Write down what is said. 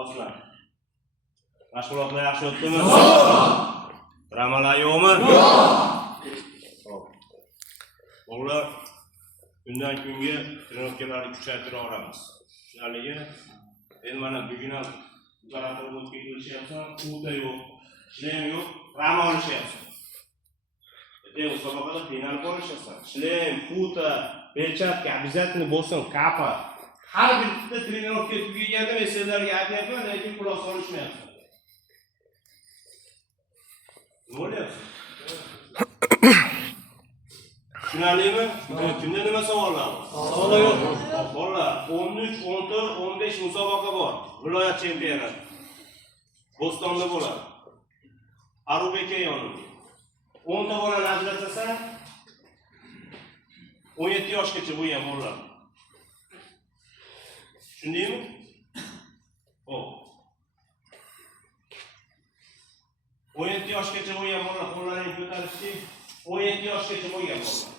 Osman. Mashg'ulotlar yaxshi o'tdimi? Dramalar yo'qmi? Yo'q. O'g'lar, kundan kunga trenirovkalarni kuchaytira olamiz. Shularga endi mana bugun ham operator bo'lib kelishyapsan, quta yo'q, shlem yo'q, rama olishyapsan. Musobaqada qiynalib qolishyapsan. Shlem, quta, перчатка обязательно bo'lsin, kapa. Har bitta trenirovka tugaganda men sizlarga aytyapman, lekin quloq solishmayapsiz. Nima bo'lyapti? Tushunarlimi? Kimda nima savollar bor? Savollar yo'q. Bolalar, 13, 14, 15 musobaqa bor. Viloyat chempionati. Bo'stonda bo'ladi. Arubeka yonida. 10 ta bolani ajratasan, 17 yoshgacha bo'lgan bolalar. Tushundingmi? Xo'p. 17 yoshgacha bo'lgan bolalar qo'llarini ko'tarishdi. 17 yoshgacha bo'lgan bolalar.